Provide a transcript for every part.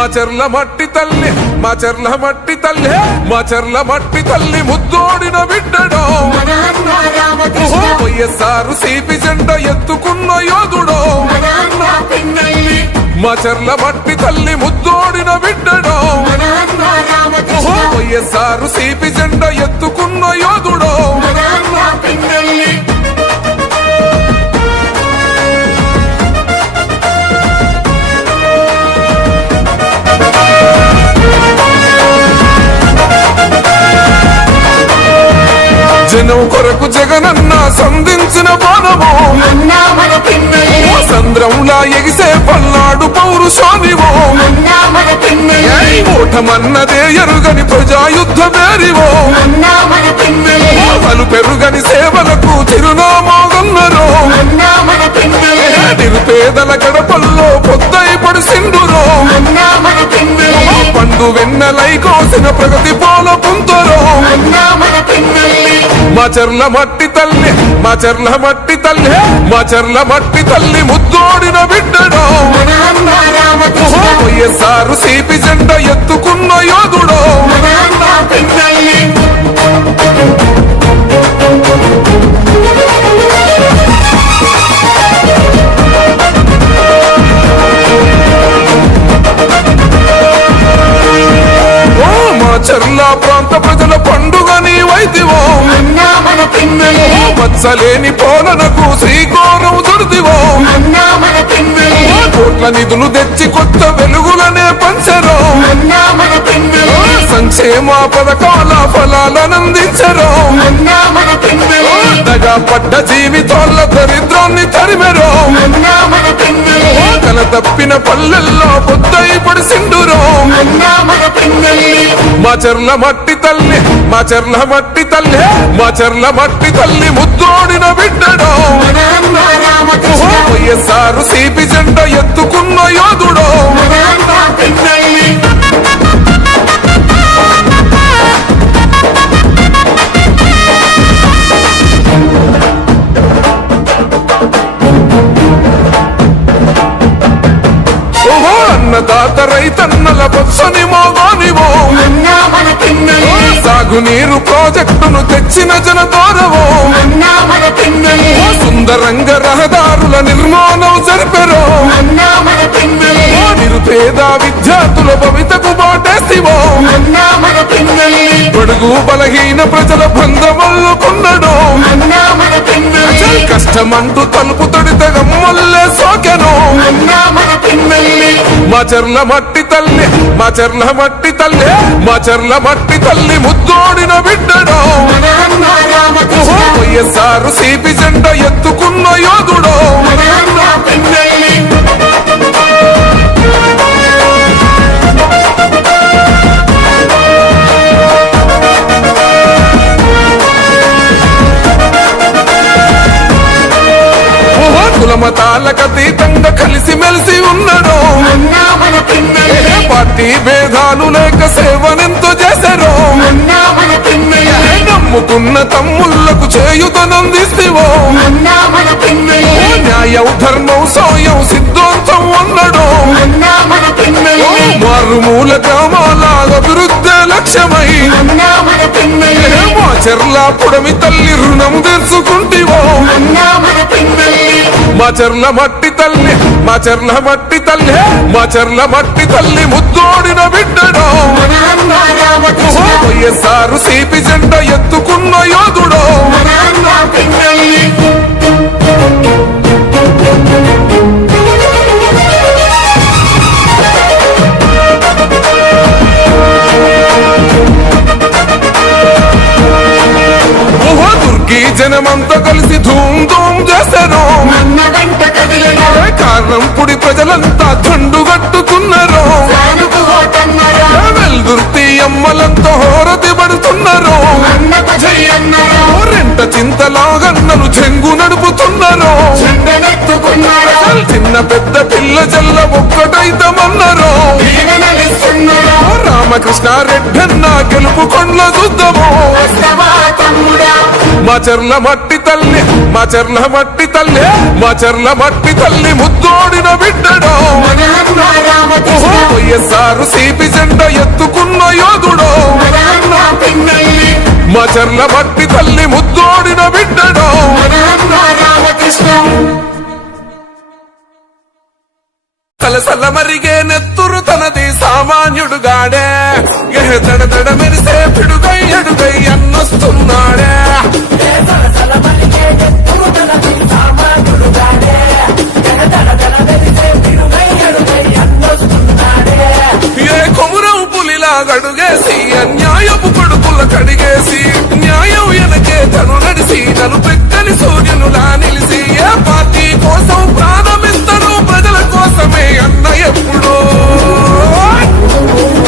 మాచర్ల మట్టి తల్లి మాచర్ల మట్టి తల్లి మాచర్ల మట్టి తల్లి ముద్దోడిన బిడ్డడో వైఎస్ఆర్ సిపి జెండా ఎత్తుకున్న యోధుడో మాచర్ల మట్టి తల్లి ముద్దోడిన బిడ్డడో వైఎస్ఆర్ సిపి జెండా ఎత్తుకున్న యోధుడో జనం కొరకు జగనన్న సంధించిన బాణమో సంద్రంలా ఎగిసే పల్నాడు పౌరుషానివో ఓటమన్నదే ఎరుగని ప్రజాయుద్ధ మేరివో పలు పెరుగని సేవలకు చిరునామాగన్నరో నిరుపేదల గడపల్లో పొద్దై పడిసిండురో పండు వెన్నెలై కోసిన ప్రగతి పోల పుంతరో మాచర్ల మట్టి తల్లి మాచర్ల మట్టి తల్లి మాచర్ల మట్టి తల్లి ముద్దోడిన బిడ్డడో వైఎస్ఆర్ సిపి జెండా ఎత్తుకున్న యోధుడో మాచర్ల ప్రాంత ప్రజల పండుగ నీవైతివో మచ్చలేని పోలనకు శ్రీకోరం దొరిదివో కోట్ల నిధులు తెచ్చి కొత్త వెలుగులనే పంచరో సంక్షేమ పథకాల ఫలాలనందించరో దగా పడ్డ జీవితాల దరిద్రాన్ని తరిమెరో కల తప్పిన పల్లెల్లో పొద్దై పడిసిండురో మాచర్ల మట్టి తల్లి మాచర్ల మట్టి తల్లి మాచర్ల మట్టి తల్లి ముద్దోడిన బిడ్డడో వైఎస్ఆర్ సిపి జెండా ఎత్తుకున్న యోధుడో అన్నదాత రైతన్నల బొత్సని మోగానివో సాగునీరు ప్రాజెక్టును తెచ్చిన జనతారవో సుందరంగ రహదారుల నిర్మాణం జరిపెరో నిరుపేద విద్యార్థుల భవితకు బాటేసివో బడుగు బలహీన ప్రజల బంధమల్లుకున్నడో కష్టమంటూ తలుపు తొడితే గమ్మల్లే సోకెనో మాచర్ల మట్టి తల్లి మాచర్ల మట్టి తల్లి మాచర్ల మట్టి తల్లి ముద్దోడిన బిడ్డడో వైఎస్ఆర్ సిపి జెండా ఎత్తుకున్న యోధుడో కులమతాలకు అతీతంగా కలిసి మెలిసి ఉన్నాడో పార్టీ భేదాలు లేక సేవనెంతో చేశారో నమ్ముకున్న తమ్ముళ్లకు చేయుతనందిస్తేవో న్యాయం ధర్మం సాయం సిద్ధాంతం అన్నాడో మారుమూల గ్రామాల అభివృద్ధి లక్ష్యమై మాచర్ల పుడమి తల్లి రుణం తెచ్చుకుంటివో మాచర్ల మట్టి తల్లి మాచర్ల మట్టి తల్లి మాచర్ల మట్టి తల్లి ముద్దోడిన బిడ్డడో వైఎస్ఆర్ సిపి జెండా ఎత్తుకున్న యోధుడో జనమంతా కలిసి ధూమ్ ధూమ్ చేశారు కారణంపుడి ప్రజలంతా దండుగట్టుకున్నారు వెల్దుర్తి అమ్మలంతా హోరతి పడుతున్నారు రెంట చింతలాగన్నలు చెంగు నడుపుతున్నారు చిన్న పెద్ద పిల్ల జల్ల ఒక్కటైతమన్నారు రామ రామకృష్ణారెడ్డన్న గెలుపు కొండ్ల చూద్దాము మాచర్ల మట్టి తల్లి మాచర్ల మట్టి తల్లి మాచర్ల మట్టి తల్లి ముద్దోడిన బిడ్డడో వైఎస్ఆర్ సిపి జెండా ఎత్తుకున్న యోధుడో మాచర్ల మట్టి తల్లి ముద్దోడిన బిడ్డడో సలసల మరిగే నెత్తురు తనది సామాన్యుడుగాడే దడ మెరిసే పిడుగై ఎడుగై అన్నొస్తున్నాడే ఏ కొమురం పులిలా గడుగేసి అన్యాయపు కొడుకుల కడిగేసి న్యాయం వెనకే తను నడిసి నలుపెక్కని సూర్యునులా నిలిసి ఏ పార్టీ కోసం ప్రాణమిస్తాడు ప్రజల కోసమే అన్న ఎప్పుడో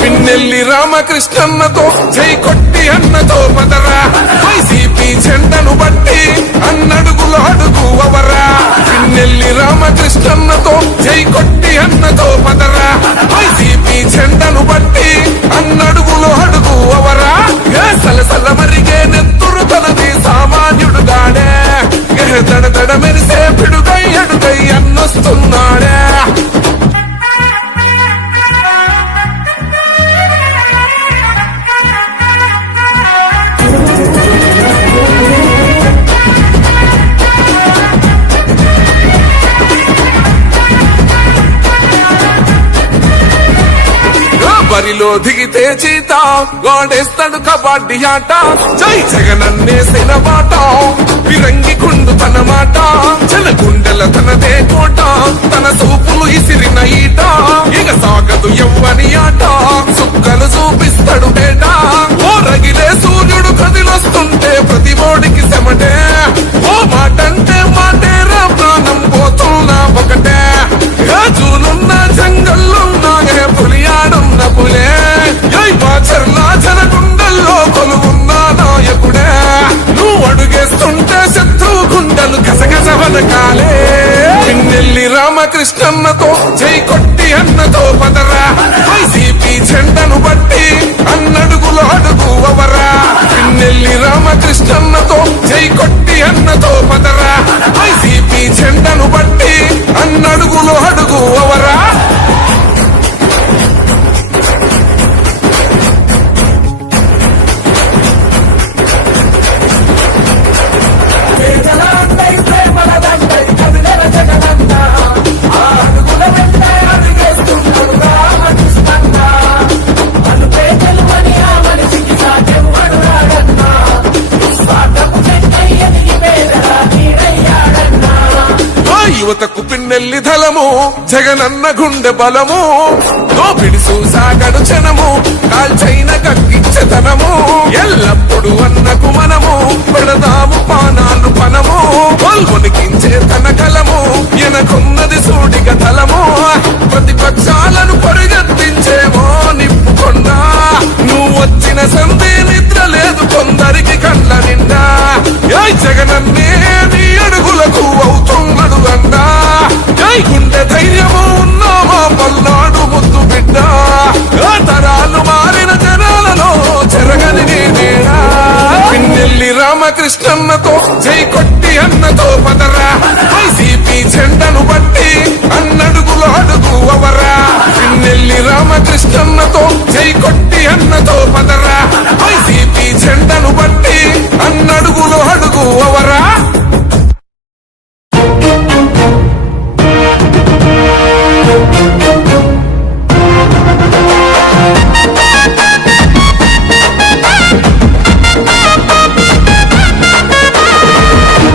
పిన్నెల్లి రామకృష్ణన్నతో జై కొట్టి అన్నతో పదరా వైసీపీ జెండను బట్టి అన్నడుగులు అడుగు అవరా పిన్నెల్లి రామకృష్ణన్నతో జై కొట్టి అన్నతో పదరా వైసీపీ జెండను బట్టి అన్నడుగులు అడుగు అవరా ఏ సలసల మరిగే నెత్తురు తనది సామాన్యుడుగాడే దడ మెరిసే పిడుగై అడుగై అన్నొస్తున్నాడే బరిలో దిగితే చీత గోడేస్తాడు కబడ్డీ ఆట జై జగనన్నేసిన మాట విరంగి కుండు తన మాట జనగుండెల తనదే కోట తన సూపులు ఇసిరిన ఈట ఇక సాగదు ఎవ్వని ఆట సుక్కలు చూపిస్తాడు బేట ఓ రగిలే సూర్యుడు కదిలొస్తుంటే ప్రతి ఓడికి శమటే ఓ మాటంటే మాటేరా ప్రాణం పోతున్నా ఒకటే రాజులున్న జంగల్లున్నా పులియాడున్న పులే మాచర్ల జనగుండల్లో కొలువున్న నాయకుడే నువ్వు అడుగేస్తుంటే శత్రువు గుండెలు గసగస వనకాలే పిన్నెల్లి రామకృష్ణన్నతో జై కొట్టి అన్నతో పదరా వైసీపీ జెండను బట్టి అన్నడుగులు అడుగు అవరా పిన్నెల్లి రామకృష్ణన్నతో జై కొట్టి అన్నతో పదరా వైసీపీ జెండను బట్టి అన్నడుగులు అడుగు అవరా యువతకు పిన్నెల్లి ధలము జగనన్న గుండె బలము దోపిడి సాగడు జనము కాల్చైన కక్కించతనము ఎల్లప్పుడు అన్నకు మనము పెడదాము పానాలు పనము కొల్వనికించే తన కలము ఎనకున్నది సూడిగ తలము ప్రతిపక్షాలను పరిగెత్తించేమో నిప్పుకొండా నువ్వు వచ్చిన సందే నిద్ర లేదు కొందరికి కళ్ళ నిండా జగనన్నే నీ అడుగులకు అవుతున్నాడు అండా జై గుండె ధైర్యము ఉన్నామా పల్నాడు ముద్దు బిడ్డ తరాలు మారిన జనాలలో చెరగని నేనేడా పిన్నెల్లి రామకృష్ణన్నతో జై కొట్టి అన్నతో పదరా వైసీపీ జెండను బట్టి అన్నడుగులు అడుగు అవరా పిన్నెల్లి రామకృష్ణన్నతో జై కొట్టి అన్నతో పదరా వైసీపీ జెండను బట్టి అన్నడుగులు అడుగు అవరా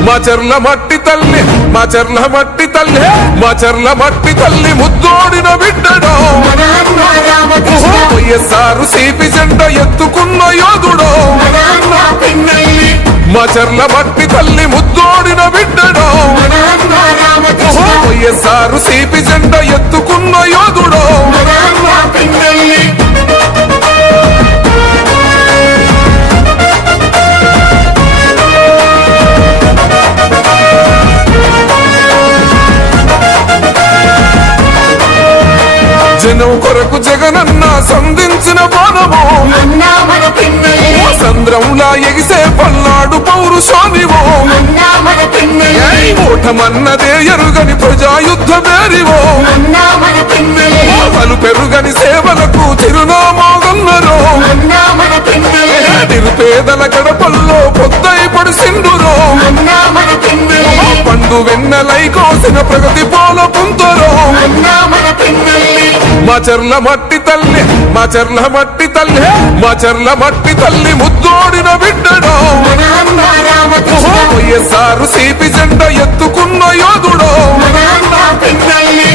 మాచర్ల మట్టి తల్లి మాచర్ల మట్టి తల్లి మాచర్ల మట్టి తల్లి ముద్దోడిన బిడ్డడో వైఎస్ఆర్ సిపి జెండా ఎత్తుకున్న యోధుడో మాచర్ల మట్టి తల్లి ముద్దోడిన బిడ్డడో వైఎస్ఆర్ సిపి జెండా ఎత్తుకున్న యోధుడో జనం కొరకు జగనన్న సంధించిన బాణం ఎగిసే పల్నాడు పౌరుషానివో అన్నా మన పిన్నెల్లి ఓటమన్నదే ఎరుగని ప్రజాయుద్ధ మేరివో అన్నా మన పిన్నెల్లి పలు పెరుగని సేవలకు చిరునామాగన్నరో అన్నా మన పిన్నెల్లి నిరుపేదల గడపల్లో పొద్దై పడిసిండురో అన్నా మన పిన్నెల్లి పండు వెన్నెలై కోసిన ప్రగతి పోల పుంతరో అన్నా మన పిన్నెల్లి మాచర్ల మట్టి తల్లి మాచర్ల మట్టి తల్లి మాచర్ల మట్టి తల్లి ముద్దోడిన బిడ్డడో మన అన్నా రామకృష్ణ వైఎస్ఆర్ సిపి జెండ ఎత్తుకున్న యోధుడో మన అన్నా పిన్నెల్లి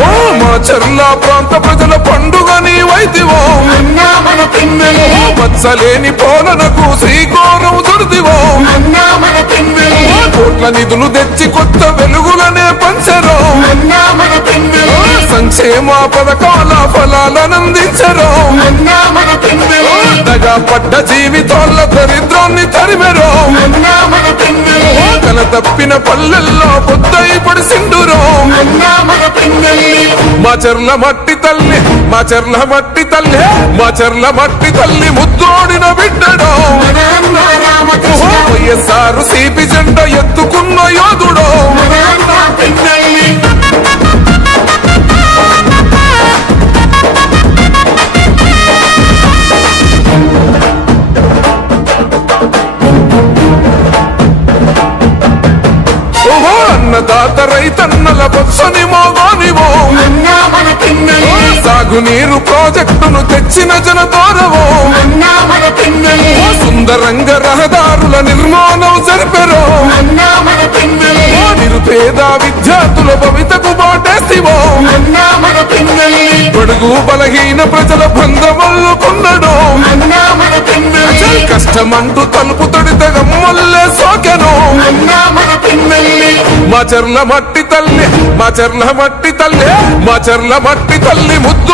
ఓ మాచర్ల ప్రాంత ప్రజల పండుగ నీవైతివో అన్నా మన పిన్నెల్లి మచ్చలేని పోలనకు శ్రీకోరం దుర్దివో అన్నా మన పిన్నెల్లి కోట్ల నిధులు తెచ్చి కొత్త వెలుగులనే పంచరో అన్నా మన పిన్నెల్లి సంక్షేమ పథకాల ఫలాలనందించరో అన్నా మన పిన్నెల్లి దగా పడ్డ జీవితాల దరిద్రాన్ని తరిమెరో అన్నా మన పిన్నెల్లి కల తప్పిన పల్లెల్లో పొద్దై పడిసిండురో అన్నా మన పిన్నెల్లి మాచర్ల మట్టి తల్లి మాచర్ల మట్టి తల్లి మాచర్ల మట్టి తల్లి ముద్దోడిన బిడ్డడో మన అన్నా రామకృష్ణ వైఎస్ఆర్ సిపి జెండ ఎత్తుకున్న యోధుడో మన అన్నా పిన్నెల్లి ఓహో అన్నదాత రైతన్నల బొత్సని మోగానివో అన్నా మన పిన్నెల్లి సాగునీరు ప్రాజెక్టును తెచ్చిన జనతోరవో అన్నా మన పిన్నెల్లి సుందరంగ రహదారుల నిర్మాణం జరిపెరో అన్నా మన పిన్నెల్లి నిరుపేద విద్యార్థుల భవితకు బాటేసివో అన్నా మన పిన్నెల్లి బడుగు బలహీన ప్రజల బంధమల్లుకున్నడో అన్నా మన పిన్నెల్లి కష్టమంటూ తలుపు తడితే గమ్మల్లే సోకెను అన్నా మన పిన్నెల్లి మాచర్ల మట్టి తల్లి మాచర్ల మట్టి తల్లి మాచర్ల మట్టి తల్లి ముద్దు